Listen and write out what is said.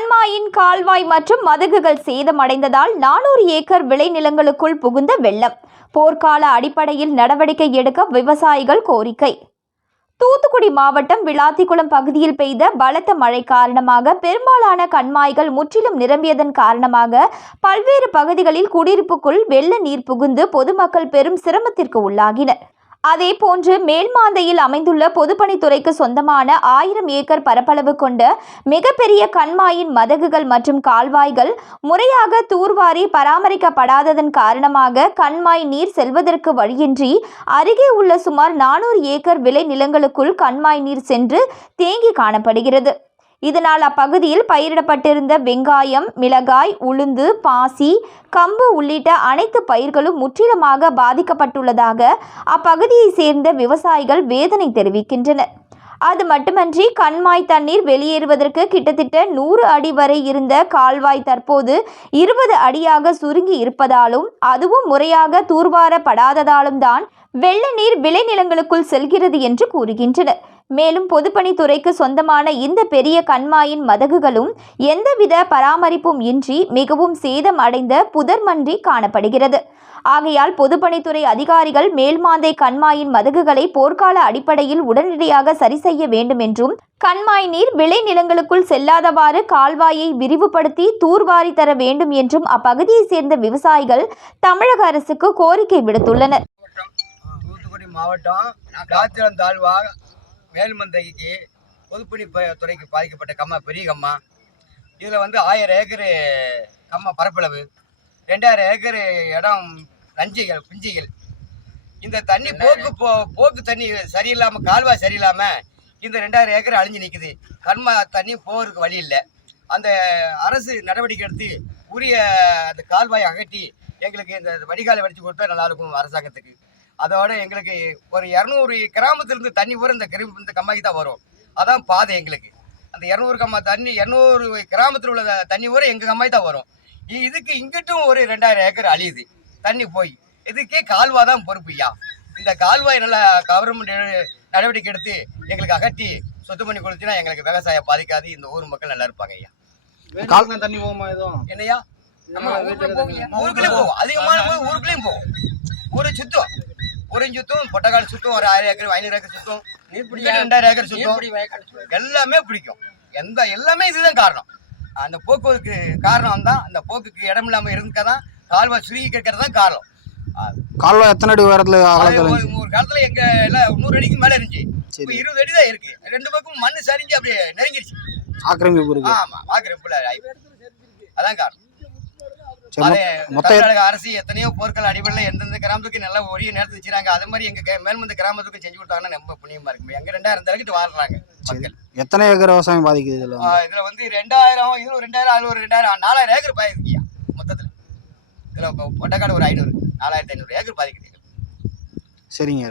கண்மாயின் கால்வாய் மற்றும் மதகுகள் சேதமடைந்ததால் நானூறு ஏக்கர் விளைநிலங்களுக்குள் புகுந்த வெள்ளம். போர்க்கால அடிப்படையில் நடவடிக்கை எடுக்க விவசாயிகள் கோரிக்கை. தூத்துக்குடி மாவட்டம் விளாத்திக்குளம் பகுதியில் பெய்த பலத்த மழை காரணமாக பெரும்பாலான கண்மாய்கள் முற்றிலும் நிரம்பியதன் காரணமாக பல்வேறு பகுதிகளில் குடியிருப்புக்குள் வெள்ள நீர் புகுந்து பொதுமக்கள் பெரும் சிரமத்திற்கு உள்ளாகினர். அதேபோன்று மேல்மாந்தையில் அமைந்துள்ள பொதுப்பணித்துறைக்கு சொந்தமான ஆயிரம் ஏக்கர் பரப்பளவு கொண்ட மிகப்பெரிய கண்மாயின் மதகுகள் மற்றும் கால்வாய்கள் முறையாக தூர்வாரி பராமரிக்கப்படாததன் காரணமாக கண்மாய் நீர் செல்வதற்கு வழியின்றி அருகே உள்ள சுமார் நானூறு ஏக்கர் விளை நிலங்களுக்குள் கண்மாய் நீர் சென்று தேங்கி காணப்படுகிறது. இதனால் அப்பகுதியில் பயிரிடப்பட்டிருந்த வெங்காயம் மிளகாய் உளுந்து பாசி கம்பு உள்ளிட்ட அனைத்து பயிர்களும் முற்றிலுமாக பாதிக்கப்பட்டுள்ளதாக அப்பகுதியைச் சேர்ந்த விவசாயிகள் வேதனை தெரிவிக்கின்றனர். அது மட்டுமன்றி கண்மாய் தண்ணீர் வெளியேறுவதற்கு கிட்டத்தட்ட நூறு அடி வரை இருந்த கால்வாய் தற்போது இருபது அடியாக சுருங்கி இருப்பதாலும் அதுவும் முறையாக தூர்வாரப்படாததாலும் தான் வெள்ள நீர் விளைநிலங்களுக்குள் செல்கிறது என்று கூறுகின்றனர். மேலும் பொதுப்பணித்துறைக்கு சொந்தமான இந்த பெரிய கண்மாயின் மதகுகளும் எந்தவித பராமரிப்பும் இன்றி மிகவும் சேதம் அடைந்த புதர்மன்றி காணப்படுகிறது. ஆகையால் பொதுப்பணித்துறை அதிகாரிகள் மேல்மாந்தை கண்மாயின் மதகுகளை போர்க்கால அடிப்படையில் உடனடியாக சரி செய்ய வேண்டும் என்றும் கண்மாய் நீர் விளைநிலங்களுக்குள் செல்லாதவாறு கால்வாயை விரிவுபடுத்தி தூர்வாரி தர வேண்டும் என்றும் அப்பகுதியைச் சேர்ந்த விவசாயிகள் தமிழக அரசுக்கு கோரிக்கை விடுத்துள்ளனர். மாவட்டம் காத்திரம் தாழ்வா மேல்மந்தைக்கு பொதுப்பணி துறைக்கு பாதிக்கப்பட்ட கம்மா பெரிய கம்மா. இதில் வந்து ஆயிரம் ஏக்கரு கம்மா பரப்பளவு. ரெண்டாயிரம் ஏக்கரு இடம் நஞ்சிகள் பிஞ்சிகள் இந்த தண்ணி போக்கு போ போக்கு தண்ணி சரியில்லாமல் கால்வாய் சரியில்லாமல் இந்த ரெண்டாயிரம் ஏக்கர் அழிஞ்சு நிற்குது கண்மா தண்ணி போகிறதுக்கு வழி இல்லை. அந்த அரசு நடவடிக்கை எடுத்து உரிய அந்த கால்வாயை அகற்றி எங்களுக்கு இந்த வடிகாலை வடித்து கொடுத்தா நல்லா இருக்கும் அரசாங்கத்துக்கு. அதோட எங்களுக்கு ஒரு இரநூறு கிராமத்திலிருந்து தண்ணி பூரா இந்த கிரி இந்த கம்மாய்க்கு தான் வரும். அதான் பாதை எங்களுக்கு. அந்த இரநூறு கம்மா தண்ணி இரநூறு கிராமத்தில் உள்ள தண்ணி பூரா எங்கள் கம்மாய் தான் வரும். இ- இதுக்கு இங்கிட்டும் ஒரு ரெண்டாயிரம் ஏக்கர் அழியுது. தண்ணி போய். இதுக்கே கால்வா தான் பொறுப்பு ஐயா. இந்த கால்வாய் நல்லா கவர்மெண்ட் நடவடிக்கை எடுத்து எங்களுக்கு அகற்றி சுத்தம் பண்ணி கொடுத்தீங்கன்னா எங்களுக்கு விவசாயம் பாதிக்காது. இந்த ஊர் மக்கள் நல்லா இருப்பாங்க ஐயா. கால்வாய் தண்ணி போகுமா எதுவும் என்னையா? நம்ம ஊருக்குள்ள போகும் ஊருக்குள்ளேயும் போகும் அதிகமான போது ஊருக்குள்ளேயும் போகும் ஊரை சுத்தம். ஊரையும் சுத்தம் பொட்டக்காடு சுத்தம் ஒரு ஆயிரம் ஏக்கர் ஐநூறு ஏக்கர் சுத்தம் ரெண்டாயிரம் ஏக்கர் சுத்தம் எல்லாமே பிடிக்கும். எந்த எல்லாமே இதுதான் காரணம். அந்த போக்குவரத்துக்கு காரணம் தான் அந்த போக்குக்கு இடம் இல்லாம இருந்துக்கதான் கால்வாய் சுருங்கி கேட்கறது தான் காரணம். கால்வாய் எத்தனை அடி உயரத்துல ஒரு காலத்துல எங்க எல்லாம் நூறு அடிக்கு மேல இருந்துச்சு. இப்ப இருபது அடி தான் இருக்கு. ரெண்டு பக்கம் மண்ணு சரிஞ்சு அப்படியே நெருங்கிடுச்சு ஆக்கிரமிப்பு இருக்கு. ஆமா வாக்குறப்புல அதான் காரணம். தமிழக அரசு எத்தனையோ போர்கள் அடிப்படையில் எந்தெந்த கிராமத்துக்கு நல்லா உரிய நேரத்தில் வச்சுறாங்க அது மாதிரி எங்க மேல்மந்த கிராமத்துக்கு செஞ்சு கொடுத்தாங்கன்னா ரொம்ப புண்ணியமா இருக்கும். எங்க ரெண்டாயிரம் தலைக்கிட்டு வாழ்றாங்க மக்கள். எத்தனை ஏக்கர் விவசாயம் பாதிக்குது இதுல இதுல வந்து ரெண்டாயிரம் இதுல ஒரு ரெண்டாயிரம் அதுல ஒரு ரெண்டாயிரம் நாலாயிரம் ஏக்கர் பாதிக்கியா மொத்தத்துல. இதுல பொட்டக்காடு ஒரு ஐநூறு நாலாயிரத்தி ஐநூறு ஏக்கர் பாதிக்குது சரிங்க